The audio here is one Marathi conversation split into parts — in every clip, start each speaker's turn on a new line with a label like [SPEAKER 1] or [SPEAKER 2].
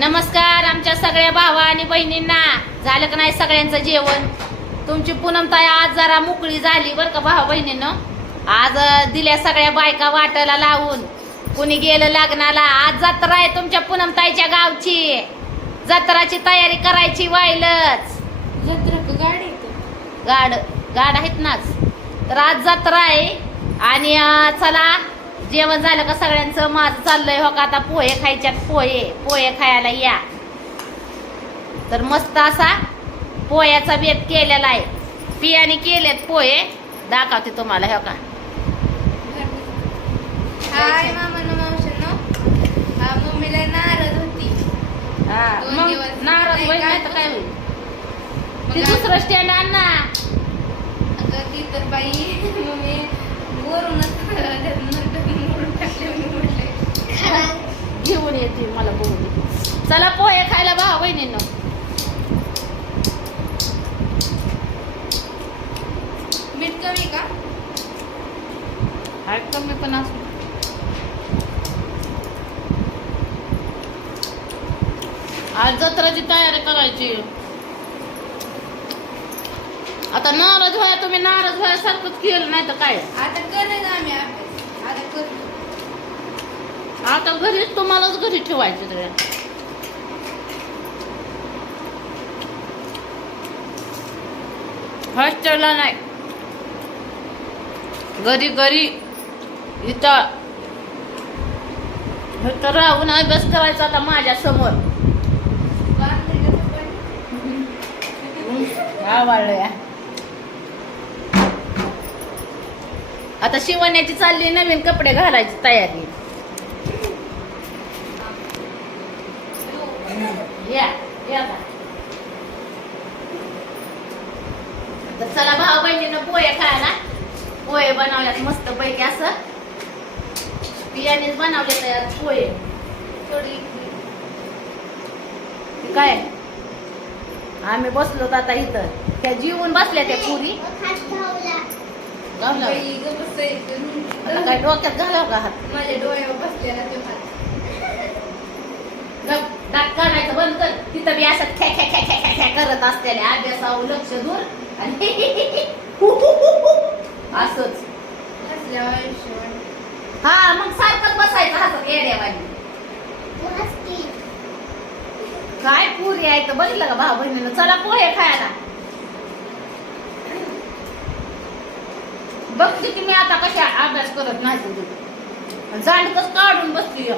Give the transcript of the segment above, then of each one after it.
[SPEAKER 1] नमस्कार आमच्या सगळ्या भावा आणि बहिणींना. झालं का नाही सगळ्यांचं जेवण? तुमची पूनमताई आज जरा मोकळी झाली बरं का भावा बहिणीनं? आज दिल्या सगळ्या बायका वाटायला लावून. कुणी गेलं लग्नाला? आज जत्रा आहे तुमच्या पूनमताईच्या गावची. जत्राची तयारी करायची
[SPEAKER 2] का? गाडी
[SPEAKER 1] गाड आहेत नाच तर आज जत्रा आहे. आणि चला जेवण झालं का सगळ्यांचं? माझं चाललंय हो का? आता पोहे खायच्यात. पोहे पोहे खायला या. तर मस्त असा पोह्याचा बेत केलेला आहे. पियाने केलेत पोहे. दाखवते तुम्हाला हो का?
[SPEAKER 2] हाय मामा हा मम्मीला नाराज होती.
[SPEAKER 1] हा, नाराज होईल नाही तर काय होईल? ते दुसरं स्टँड आण. ना
[SPEAKER 2] अगं ती तर बाई मम्मी वरूनच मोडून टाकले मी म्हटले
[SPEAKER 1] घेऊन येते मला बघू दे. चला पोहे खायला भावा बहिणींनो.
[SPEAKER 2] मीठ कमी का?
[SPEAKER 1] हाय कमी पण असू. आज जत्राची तयारी करायची. आता नाराज व्हाय तुम्ही नाराज व्हायसारखंच केलं नाही तर काय?
[SPEAKER 2] आता करायचं आम्ही आता करू.
[SPEAKER 1] आता घरीच तुम्हालाच घरी ठेवायचे सगळ्या हॉस्टेलला नाही. घरी घरी इथं. इथं राहून अभ्यास करायचा आता माझ्यासमोर. आवडलं आता शिवण्याची चालली नवीन कपडे घालायची तयारी या या बा. तर चला भाऊ बहिणीनं पोहे खायला. पोहे बनवल्यात मस्त पैकी असं. पियानेच बनवले तयार पोहे. काय? आम्ही बसलो आता इथं. त्या जीवन बसल्या त्या पुरी. काय डोक्यात घालाव का हात?
[SPEAKER 2] माझ्या डोळ्यावर
[SPEAKER 1] गप, दात काढायचं बंद कर. तिथं बी असं ख्या ख्या ख्या ख्या ख्या करत असलेल्या अभ्यासावर लक्ष दूर आणि असंच. हा मग सारखंच बसायचं हसत येड्यावानी काय पुरी आहे तर बघितलं का भाऊ बहिणीनं? चला पोहे खायला. बघते की मी आता कशा अभ्यास करत नाही जाणकच काढून बसली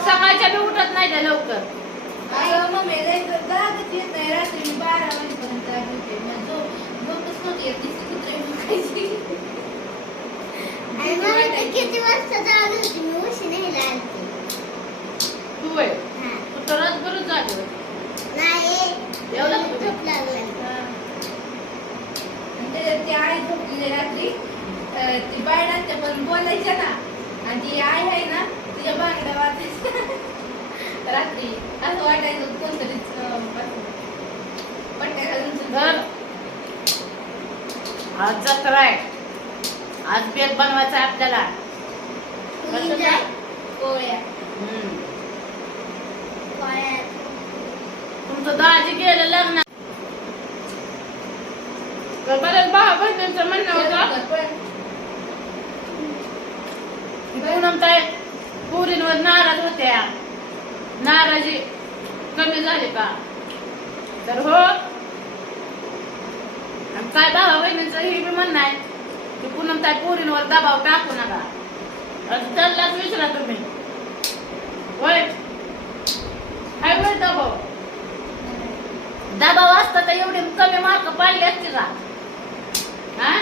[SPEAKER 1] सकाळच्या बी उठत नाही त्या लवकर
[SPEAKER 2] किती वाजता जाऊ जागच येत नाही रात्री मी बारा वाजेपर्यंत जागी होते मग झोप झोपच नव्हती येत नुसती कुत्रे भुकायची.
[SPEAKER 3] आणि मला तर किती वाजता जाग होती मी उशी न्यायला आलती
[SPEAKER 1] तू आहे
[SPEAKER 3] हा.
[SPEAKER 1] तू तरच बरं झालं
[SPEAKER 3] नाही
[SPEAKER 1] एवढं कुठं?
[SPEAKER 3] झोप लागलं
[SPEAKER 2] हा. आणि त्याच्यात ती आई झोपलेली रात्री अं, ती बायडांच्या पण बोलायच्या ना आणि ती आई आहे ना तिच्या बांगड्या वाचायच्या रात्री असं वाटायचं कोणतरीच. पट्ट्या घालून
[SPEAKER 1] आज जत्रा आहे आज बेत बनवायचा आपल्याला?
[SPEAKER 2] पोळ्या.
[SPEAKER 1] तुमचं दाजी गेलं लग्न बरेच भाऊ बहिणींचं म्हणणं होतं
[SPEAKER 2] पण
[SPEAKER 1] पुरींवर नाराज होत्या. नाराजी कमी झाली का? तर हो. आणि काय भावा बहिणींचं हे बी म्हणणं आहे की पूनमताई पुरींवर दबाव टाकू नका. असं त्यांनाच विचारा तुम्ही. होय? काय होय दबाव. दबाव असता तर एवढे कमी मार्क पाडले असते का? हा?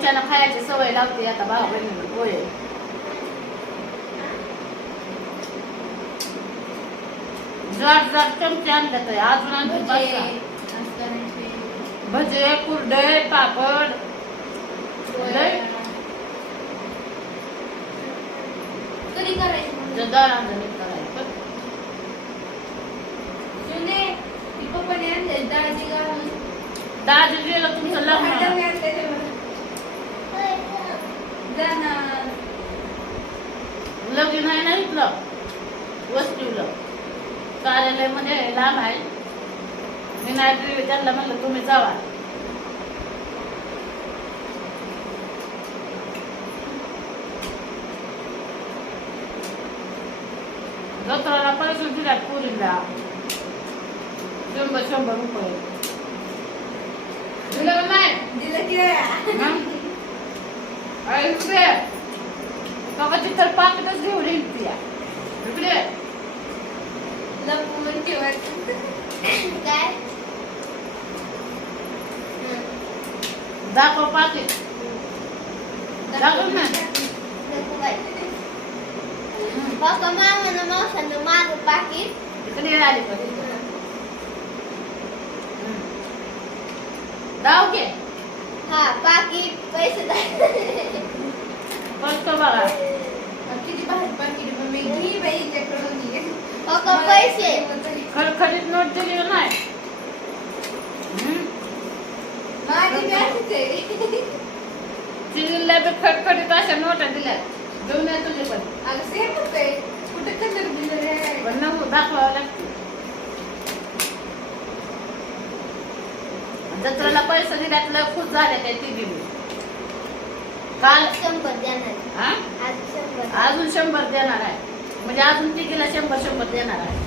[SPEAKER 1] तुमच्यानं खायची सवय लावते आता भावा बहिणी होय जाड जाड चमचे अजून
[SPEAKER 2] भजे.
[SPEAKER 1] भजे पापड
[SPEAKER 2] कधी करायचं
[SPEAKER 1] करायचं
[SPEAKER 2] जुने, ती पप्पाने आणलेली डाळीची
[SPEAKER 1] दाजी गेलं तुमचं लग्न
[SPEAKER 2] तेव्हा. जाणार
[SPEAKER 1] लगीन आहे ना इथलं वस्तीवलं. कार्यालयामध्ये लांब आहे. मी नाही त्यांना म्हणलं तुम्ही जावा. जत्राला पैसे दिल्यात पुरीला. शंभर शंभर रुपये. दिलं नाही
[SPEAKER 2] दिलं की. वेळा.
[SPEAKER 1] हं? अरे इकडे कवाची तर पाकिटच घेऊन येईल ती या. इकडे
[SPEAKER 2] लपवून ठेवायचं
[SPEAKER 3] काय
[SPEAKER 1] दाखव पाकिट दाखव ना
[SPEAKER 3] नको बाई पप्पा मामानं मावसानं माझं पाकिट
[SPEAKER 1] इकडे आली पण दाव घे
[SPEAKER 3] हा पाकिट पैसे
[SPEAKER 1] बघा
[SPEAKER 2] किती भारी पाकिट पण मी घे बाई
[SPEAKER 3] पैसे
[SPEAKER 1] खडखडीत नोट दिली नाही
[SPEAKER 2] माझी आहे.
[SPEAKER 1] चिलीला खडखडीत अशा नोटा दिल्या दोन या तुझे पण
[SPEAKER 2] अगं सेमच आहे. कुठे कलर बिलर आहे?
[SPEAKER 1] पण नको दाखवावं लागते जत्राला पैसे दिल्यात खुश झाले त्या तिघी काल
[SPEAKER 3] शंभर देणार.
[SPEAKER 1] हा?
[SPEAKER 3] आज शंभर.
[SPEAKER 1] अजून शंभर देणार आहे. म्हणजे अजून तिघीला शंभर शंभर देणार आहे.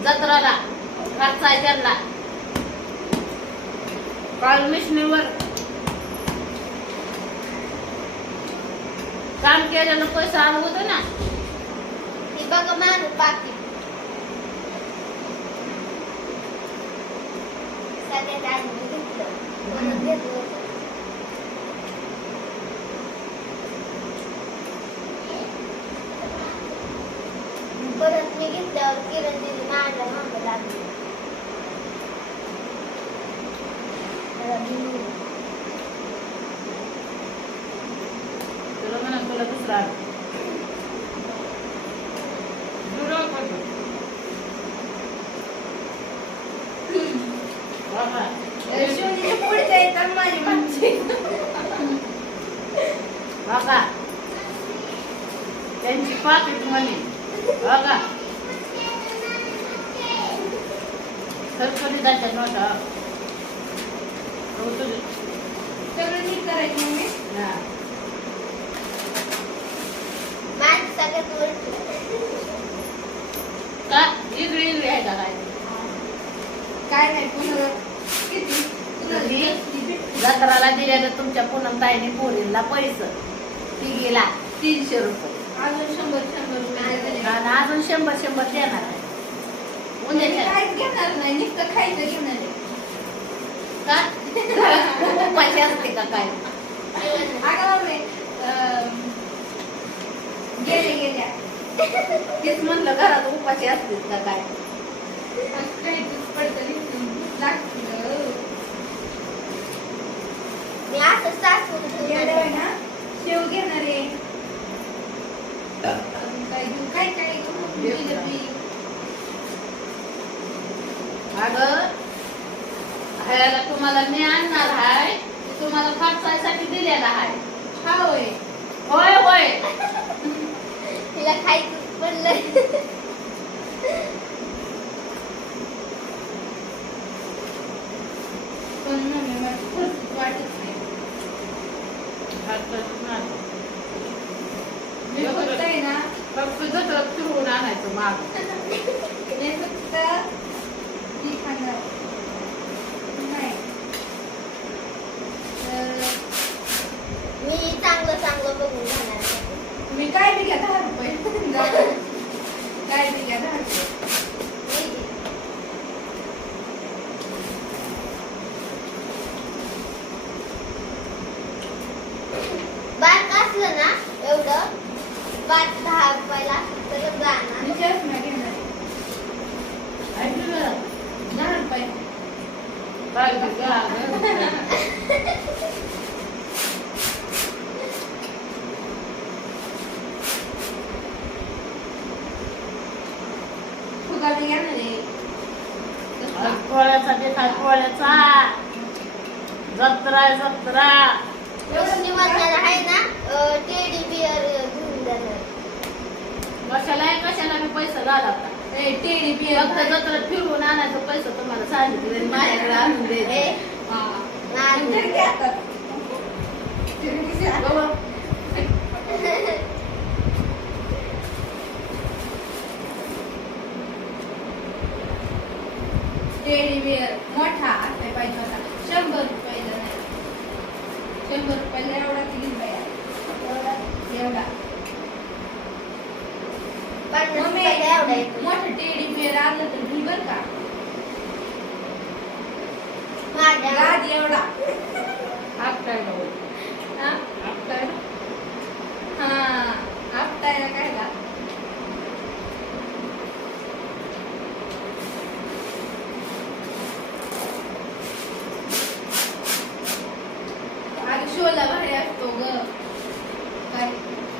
[SPEAKER 1] जत्राला खर्च आहे त्यांना. काल मिशनीवर काम केल्यानं पैसा आलं होतं ना?
[SPEAKER 3] हे बघा माझं पाकिट. सगळ्यात आधी घेतलं. म्हणून घेतलं होतं. परत मी घेतल्यावर किरण दिली माझ्या मागं लागली मला दिली.
[SPEAKER 1] तुला म्हणा तुला दुसरा दुराव पडतो. बाबा,
[SPEAKER 2] शिवजीच्या पुढच्या येतात माझी मागची.
[SPEAKER 1] बाबा जायच्या नोटा हो तुझे
[SPEAKER 2] सगळं नीट करायचं मम्मी.
[SPEAKER 1] हा. का इगळी आहे का काय
[SPEAKER 2] काय नाही पुन्हा किती पुन्हा? किती?
[SPEAKER 1] जत्राला दिलेलं तुमच्या पूनम ताईने पोरीला पैसे ती गेला तीनशे रुपये
[SPEAKER 2] अजून शंभर शंभर रुपये.
[SPEAKER 1] आणि अजून शंभर शंभर देणार आहे
[SPEAKER 2] मी काहीच घेणार नाही नुसतं खायचं घेणार आहे.
[SPEAKER 1] का उपाशी असते का काय
[SPEAKER 2] अगं अं, गेल्या
[SPEAKER 1] तेच म्हणलं घरात उपाशी असते का काय
[SPEAKER 2] असं पडतं नुसतं. लागतं.
[SPEAKER 3] मी असं सासून
[SPEAKER 2] येडं आहे ना शेव घेणार आहे अजून काय घेऊ काय काय घेऊ? जिलेबी.
[SPEAKER 1] अगं ह्याला तुम्हाला मी आणणार आहे तुम्हाला खर्चासाठी दिलेला आहे
[SPEAKER 2] हा होय.
[SPEAKER 1] होय होय.
[SPEAKER 3] तिला खायचं पडलं
[SPEAKER 2] पण मम्मी मला खरंच वाटत नाही. मी फक्त आहे ना
[SPEAKER 1] फक्त जत्रा फिरवून आणायचं माग
[SPEAKER 2] मी फक्त ही खाणार नाही तर
[SPEAKER 3] मी चांगलं चांगलं बघून घेणार
[SPEAKER 2] मी काय बी घ्या दहा रुपये काय बी घ्या दहा रुपये
[SPEAKER 3] बारक असलं ना एवढं पाच दहा रुपयाला तर जाणार
[SPEAKER 2] मी चष्मा घेणार आहे.
[SPEAKER 1] ऐकलं का?
[SPEAKER 2] दहा रुपये
[SPEAKER 1] काय ते का?
[SPEAKER 2] फुगाने घेणार आहे
[SPEAKER 1] आज पोळ्याचा पोळ्याचा जत्रा जत्रा.
[SPEAKER 3] आहे ना? टेडी बिअर घेऊन जाणार.
[SPEAKER 1] कशाला आहे? कशाला मी पैसे घालवता
[SPEAKER 2] ए, टेडी बिअर
[SPEAKER 1] फक्त जत्रेत फिरवून आणायचं पैसे तुम्हाला सांगितले. आणि माझ्याकडे आणून
[SPEAKER 3] ए, नाही.
[SPEAKER 2] घे आता.
[SPEAKER 1] बाबा,
[SPEAKER 2] टेडी बिअर मोठा असला पाहिजे होता शंभर रुपयाला नाही शंभर रुपयाला एवढा किती बाया एवढा एवढा
[SPEAKER 3] पन्नास
[SPEAKER 2] मम्मी,
[SPEAKER 3] रुपयाला एवढा येतो.
[SPEAKER 2] मोठं टेडी बिअर आणलं तर घे बरं का
[SPEAKER 3] माझ्या
[SPEAKER 2] गादी एवढा
[SPEAKER 1] आपटायला होय.
[SPEAKER 2] हा
[SPEAKER 1] आपटायला.
[SPEAKER 2] हा आपटायला काय का अरे शोला भारी असतो ग काय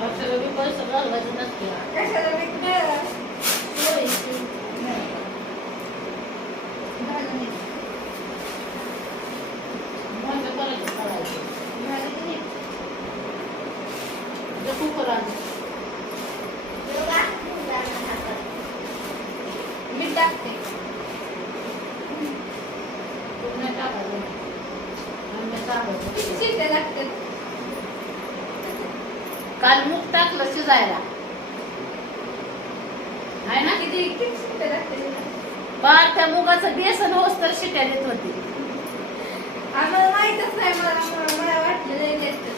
[SPEAKER 1] कशाला बी पैसे घालवायचे नसते
[SPEAKER 2] कशाला विकणार
[SPEAKER 3] मुलीची.
[SPEAKER 2] घालून ये.
[SPEAKER 1] म्हणजे करायचं करायचं
[SPEAKER 2] घालून ये.
[SPEAKER 1] ते कुकर आणलं.
[SPEAKER 3] बघा, घेऊन जाणार हातात.
[SPEAKER 2] मी टाकते
[SPEAKER 1] तूप नाही टाकायचं.
[SPEAKER 2] लागतात
[SPEAKER 1] काल मूग टाकलं शिजायला. आहे ना?
[SPEAKER 2] किती किती शिट्ट्या लागतात
[SPEAKER 1] पार त्या मुगाचं बेसन होस तर शिट्या देत होती.
[SPEAKER 2] आम्हाला माहितच नाही मला मला मला वाटलं लय लागतात.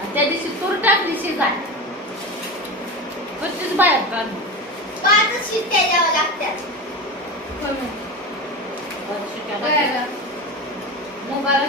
[SPEAKER 1] आणि त्या दिवशी तूर टाकली शिजाय. कशीच बाहेर काढून.
[SPEAKER 3] पाचच शिट्ट्या द्याव्या लागतात.
[SPEAKER 2] म्हणून.
[SPEAKER 1] पाच शिट्या
[SPEAKER 2] बघायला.
[SPEAKER 1] मुगाला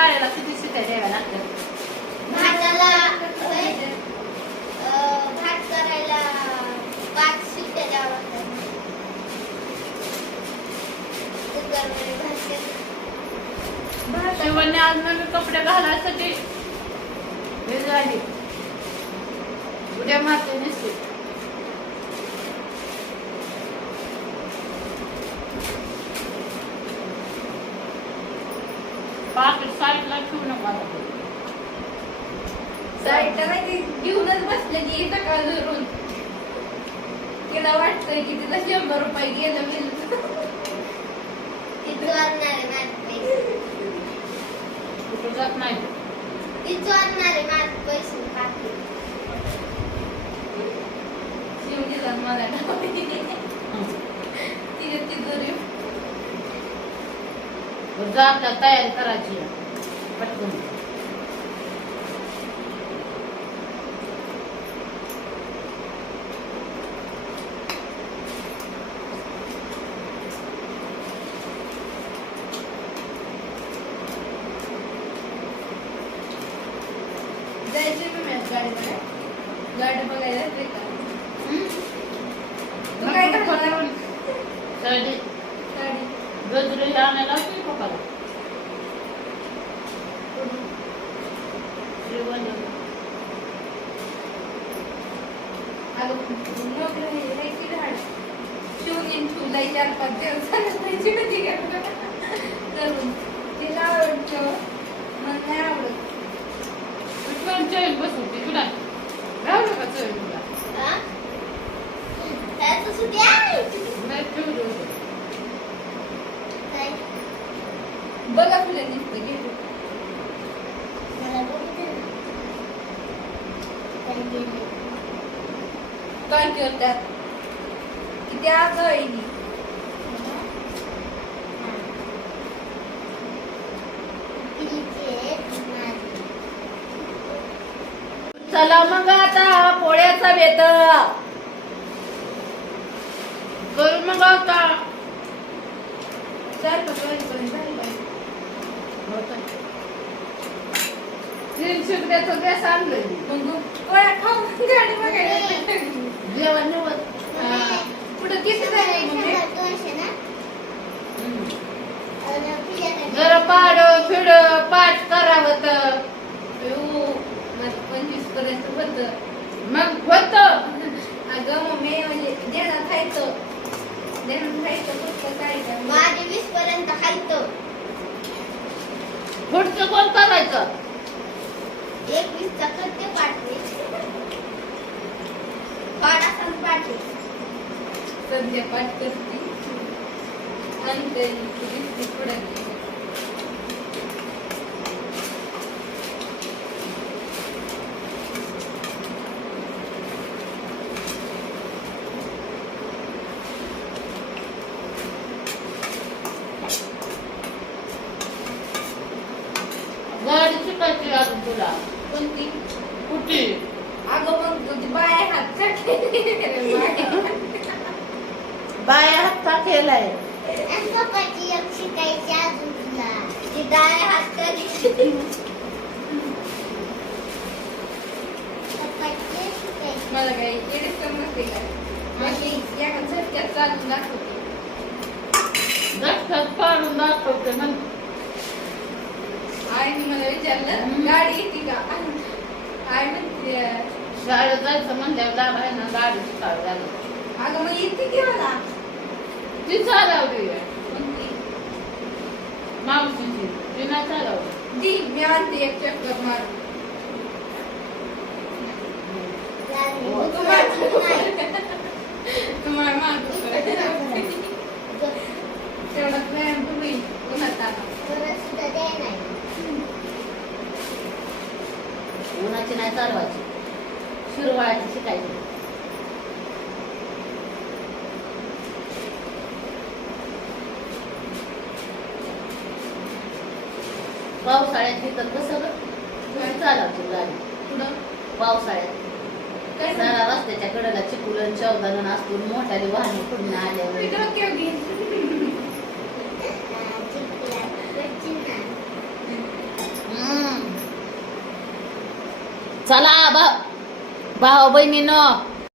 [SPEAKER 1] डाळीला किती शिट्या द्याव्या लागतात
[SPEAKER 3] भाताला होय, अं, भात करायला पाच शिट्ट्या द्याव्या लागतात कुकरमध्ये भात
[SPEAKER 1] आज नवीन कपडे घालायसाठी. हे झाली. उद्या माते नसते पाकिट साईडला ठेवू नका
[SPEAKER 2] साईडला नाही ती घेऊनच बसलेली सकाळ धरून तिला वाटतंय की तिला शंभर रुपये गेलं गेलं
[SPEAKER 3] ती
[SPEAKER 1] कुठं जात नाही
[SPEAKER 3] ती चोरणार आहे माझे पैसे
[SPEAKER 2] शिव दिला मला डाव.
[SPEAKER 1] हं.
[SPEAKER 2] तिच्या
[SPEAKER 1] तयारी करायची आहे. पटकन
[SPEAKER 2] जायचे मी मॅच गाडी बघायला गाडी बघायला जायचंय का
[SPEAKER 1] हं?
[SPEAKER 2] तू काय करणार
[SPEAKER 1] साडी
[SPEAKER 2] गाडी
[SPEAKER 1] गजरे आणायला होती पप्पाला श्रीगोंदा.
[SPEAKER 2] अगं मग राही- राहायची झाड शिवून ठेवलाय चार पाच दिवस राहायची होती का? करून तिला आवडतं मला नाही आवडत
[SPEAKER 1] तू पण चैन बसवते तुला राहुल का चैन तुला
[SPEAKER 3] हा? त्याचं सुद्धा आहे.
[SPEAKER 1] नाही ठेवलं होतं.
[SPEAKER 3] नाही.
[SPEAKER 2] बघा तुला नुसतं गेलो आहे नी.
[SPEAKER 1] चला मग आता पोळ्याचा बेत करू मग आता.
[SPEAKER 2] चार पाच वाजेपर्यंत झाली पाहिजे.
[SPEAKER 1] तीन शिकड्याचं गॅस आणलंय
[SPEAKER 2] मग पोळ्या खाऊन गाडी बघायला
[SPEAKER 1] जेवण निवड
[SPEAKER 2] पुढं किती झाले मम्मी
[SPEAKER 1] जरा पाड फिड पाठ करावं तर
[SPEAKER 2] अयो, पंचवीसपर्यंत होतं
[SPEAKER 1] मग होत
[SPEAKER 2] अगं मम्मी म्हणजे देण्यात खायचं देणं खायचं फक्त काय
[SPEAKER 3] माझे वीस पर्यंत खायचं
[SPEAKER 1] पुढचं कोण करायचं
[SPEAKER 3] एक वीस करते ते पाडासन
[SPEAKER 2] सध्या पाठ करते आणि पुढं
[SPEAKER 1] गाडी शिकायची अजून तुला.
[SPEAKER 2] कोणती?
[SPEAKER 1] कुठे
[SPEAKER 2] अगं मग तुझी बाय हात टाकले
[SPEAKER 1] बाया हत्ता केलाय
[SPEAKER 3] शिकायची अजून तुला ती हात
[SPEAKER 2] मला समजते का झटक्यात चालून दाखवते.
[SPEAKER 1] दाखवते मग
[SPEAKER 2] आईने मला विचारलं गाडी येते का? आई म्हणते
[SPEAKER 1] शाळेत जायचं म्हणल्यावर आहे ना गाडी शिकावी लागली.
[SPEAKER 2] अगं मग येते की मला
[SPEAKER 1] ती चालवली? मावशीची. ती नाही चालवली.
[SPEAKER 2] दी मी आणते एक चक्कर मार तुम्हाला तेवढा तुम्ही उन्हात
[SPEAKER 1] उन्हाची नाही चालवायची. शिरवाळ्याची शिकायची. पावसाळ्यात तिथं कसं तुम्ही चालवची गाडी.
[SPEAKER 2] पुढं
[SPEAKER 1] पावसाळ्यात.
[SPEAKER 2] काय?
[SPEAKER 1] सारा रस्त्याच्या कडेला चिकुलन चौदालन असतो मोठ्याली वाहने पुढे
[SPEAKER 2] मी
[SPEAKER 1] आल्यावर
[SPEAKER 2] डोक्यावर घेईन.
[SPEAKER 1] 把宝贝弄。